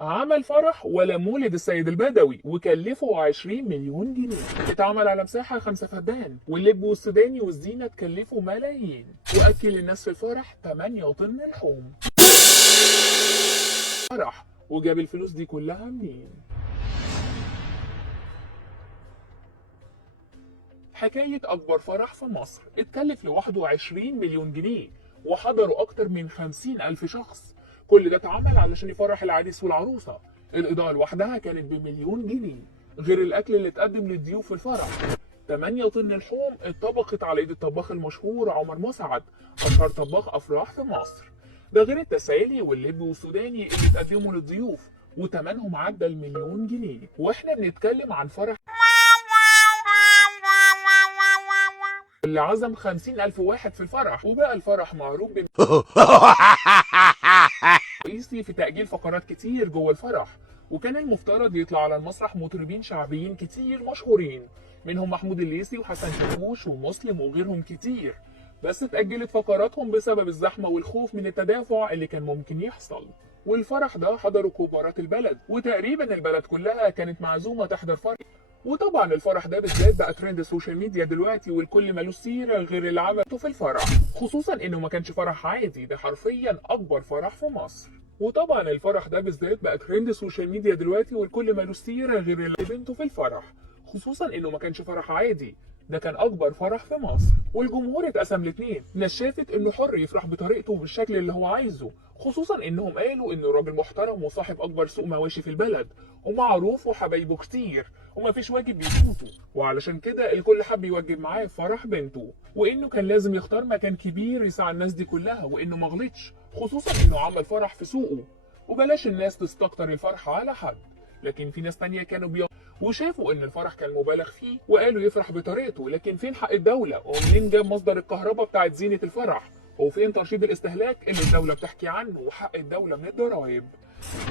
عمل فرح ولا مولد السيد البدوي وكلفه 20 مليون جنيه. اتعمل على مساحة 5 فدان، واللب والسوداني والزينة تكلفوا ملايين، وأكل الناس في الفرح 8 طن لحوم. فرح وجاب الفلوس دي كلها منين؟ حكاية أكبر فرح في مصر اتكلف لوحده 20 مليون جنيه، وحضروا أكتر من 50 ألف شخص. كل ده اتعمل علشان يفرح العريس والعروسة. الإضاءة لوحدها كانت بمليون جنيه، غير الأكل اللي اتقدم للضيوف في الفرح. 8 طن لحوم اتطبخت على إيد الطباخ المشهور عمر مسعد، أشهر طباخ أفراح في مصر. ده غير التسالي واللب والسوداني اللي اتقدموا للضيوف، وتمنهم عدى المليون جنيه. واحنا بنتكلم عن فرح اللي عزم 50,000 واحد في الفرح، وبقى الفرح معروف رئيسي في تأجيل فقرات كتير جوه الفرح. وكان المفترض يطلع على المسرح مطربين شعبيين كتير مشهورين، منهم محمود الليثي وحسن شاكوش ومسلم وغيرهم كتير، بس اتأجلت فقراتهم بسبب الزحمة والخوف من التدافع اللي كان ممكن يحصل. والفرح ده حضروا كبارات البلد، وتقريبا البلد كلها كانت معزومة تحضر فرح. وطبعا الفرح ده بالذات بقى ترند السوشيال ميديا دلوقتي، والكل مالوش سيره غير اللي عملته في الفرح، خصوصا انه ما كانش فرح عادي، ده حرفيا اكبر فرح في مصر. وطبعا الفرح ده بالذات بقى ترند السوشيال ميديا دلوقتي، والكل مالوش سيره غير اللي بنته في الفرح، خصوصا انه ما كانش فرح عادي، ده كان اكبر فرح في مصر. والجمهور اتقسم لاتنين، ناس شافت انه حر يفرح بطريقته بالشكل اللي هو عايزه، خصوصا انهم قالوا انه راجل محترم وصاحب اكبر سوق مواشي في البلد، ومعروف وحبايبه كتير، ومفيش واجب بيفوته، وعلشان كده الكل حب يوجب معاه في فرح بنته، وانه كان لازم يختار مكان كبير يسع الناس دي كلها، وانه مغلطش، خصوصا انه عمل فرح في سوقه. وبلاش الناس تستكتر الفرح على حد، لكن في ناس تانية كانوا وشافوا ان الفرح كان مبالغ فيه، وقالوا يفرح بطريقته، لكن فين حق الدولة؟ ومنين جاب مصدر الكهرباء بتاعت زينة الفرح؟ وفين ترشيد الاستهلاك اللي الدولة بتحكي عنه، وحق الدولة من الضرايب؟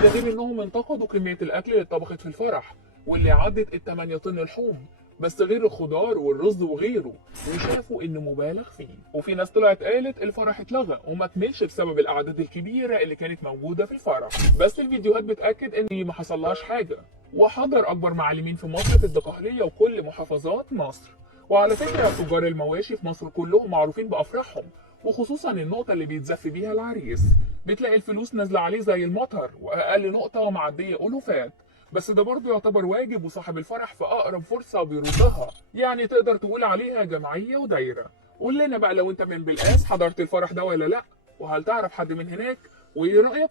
ده غير انهم انتقدوا كمية الاكل اللي اتطبخت في الفرح، واللي عدت ال8 طن لحوم، بس غير الخضار والرز وغيره، وشافوا انه مبالغ فيه. وفي ناس طلعت قالت الفرح اتلغى وما كملش بسبب الاعداد الكبيره اللي كانت موجوده في الفرح، بس الفيديوهات بتاكد ان ما حصلهاش حاجه. وحضر اكبر معلمين في مصر في الدقهليه وكل محافظات مصر. وعلى فكره تجار المواشي في مصر كلهم معروفين بافراحهم، وخصوصا النقطه اللي بيتزف بيها العريس، بتلاقي الفلوس نازله عليه زي المطر، واقل نقطه معديه الوفات. بس ده برضه يعتبر واجب، وصاحب الفرح في اقرب فرصه بيردها، يعني تقدر تقول عليها جمعيه ودايره. قول لنا بقى لو انت من بلقاس حضرت الفرح ده ولا لا، وهل تعرف حد من هناك، وايه رايك؟